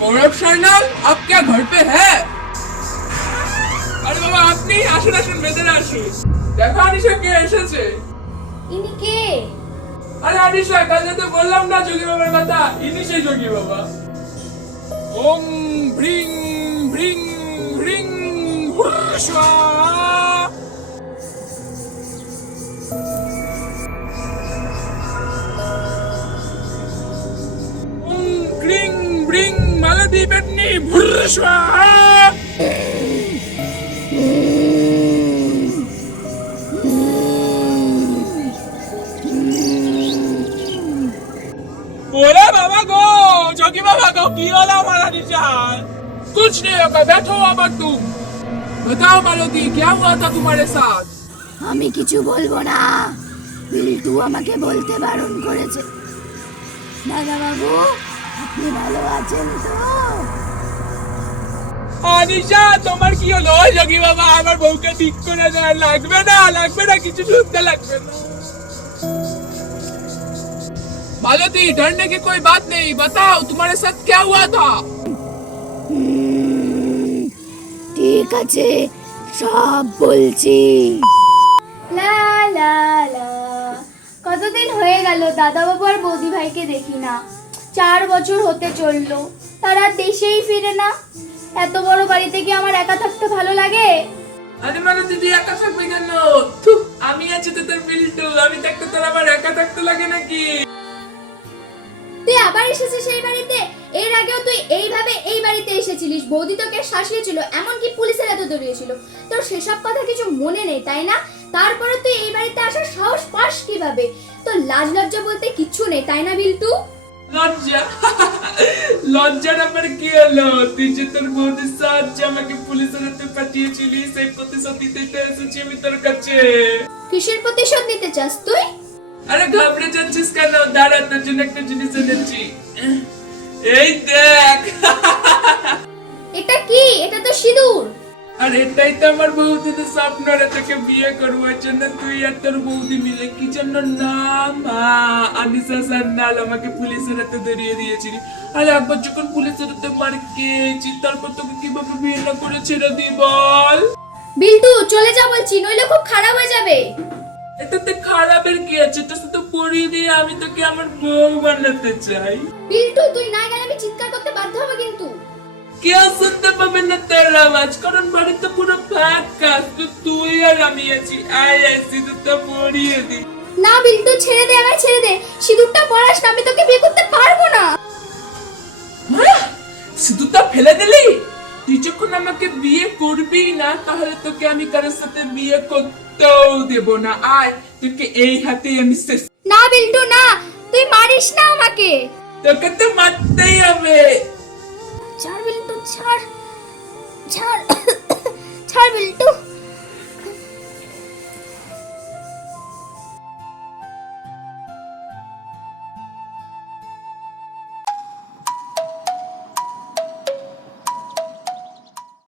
गौरव सान्याल आप क्या घर पे है? अरे बाबा আপনি আসুন আসুন ভেতরে আসুন। দেখো আনিশা কে এসেছে। ইনি কে? আরে আনিশা কাল তো বললাম না যোগী বাবার কথা, ইনি সেই যোগী বাবা। ওম ভ্রিং ভ্রিং ভ্রিং হুরশা। ওম ক্রিং ভ্রিং মালতী পেটনি হুরশা। बोले बाबा को जोगी बाबा को की वाला हमारा निशान कुछ नहीं होगा, बैठो अब तुम बताओ मालती क्या हुआ था तुम्हारे साथ। আমি কিছু বলবো না, বিল্টু আমাকে বলতে বারণ করেছে। দাদা বাবু, আপনি ভালো আছেন তো? আনিশা তোমার কি হলো? যোগী বাবা আমার বউকে ঠিক করে দেয়। লাগবে না কিছু শুনতে লাগবে না। मालती डरने की कोई बात नहीं, बताओ तुम्हारे साथ क्या हुआ था। ঠিক আছে, সব বলছি। লা লা লা, কতদিন হয়ে গেল দাদা বাবু আর বৌদি ভাইকে দেখি না। 4 বছর হতে চললো, তারা দেশেই ফিরে না। এত বড় বাড়িতে কি আমার একা থাকতে ভালো লাগে? আরে মালতী তুই একা থাকবে কেন? থু, আমি আছি তো তোর বিল্টু, আমি থাকতে তোর আবার একা থাকতে লাগে নাকি? তুই আবার এসেছিস সেই বাড়িতে? এর আগেও তুই এইভাবে এই বাড়িতে এসেছিলিস, বৌদি তোকে শাসিয়েছিল, এমনকি পুলিশের এত দৌড়িয়েছিল। তোর সেসব কথা কিছু মনে নেই তাই না? তারপরে তুই এই বাড়িতে আসার সাহস পাস কিভাবে? তোর লাজ লজ্জা বলতে কিচ্ছু নেই তাই না বিল্টু? লজ্জা? লজ্জার আবার কি হলো? তুই যে তোর বৌদির সাহায্যে আমাকে পুলিশের হাতে পাঠিয়েছিলি, সেই প্রতিশোধ দিতে এসেছি আমি তোর কাছে। কিসের প্রতিশোধ নিতে চাস তুই? আরে ঘাবড়ে যাচ্ছিস কেন? দাঁড়া, তোর জন্য একটা জিনিস এনেছি। এই দেখ। এটা কি? এটা তো সিঁদুর। আর এটাই তো আমার বৌদির স্বপ্ন রে, তোকে বিয়ে করবো। এর জন্য তুই আর তোর বৌদি মিলে কি জন্য নাম আনিশা সান্যাল আমাকে পুলিশের হাতে ধরিয়ে দিয়েছিলি। আরে একবার যখন পুলিশের হাতে মার খেয়েছি, তারপর তোকে কিভাবে বিয়ে না করে ছেড়ে দিই বল? বিল্টু চলে যা বলছি, নইলে খুব খারাপ হয়ে যাবে। এটাতে খারাপের কি আছে? তো শুধু পরিয়ে দিয়ে আমি তোকে আমার বউ বানাতে চাই। বিল্টু তুই না গেলে আমি চিৎকার করতে বাধ্য হব কিন্তু। কেউ শুনতে পাবে না তোর আওয়াজ, কারণ বাড়িতে পুরো ফাঁকা, তুই আর আমি আছি। আয় সিঁদুরটা পরিয়ে দি। না বিল্টু ছেড়ে দে, আমায় ছেড়ে দে। সিঁদুরটা পরাস না, আমি তোকে বিয়ে করতে পারবো না। সিঁদুরটা ফেলে দিলি? তুই যখন আমাকে বিয়ে করবি না, তাহলে তোকে আমি কারোর সাথে বিয়ে করতেও দেব না। আয় তোকে এই হাতেই আমি শেষ। না বিল্টু না, তুই মারিস না আমাকে। তোকে তো মারতেই হবে। ছাড় বিল্টু, ছাড় ছাড় ছাড় বিল্টু।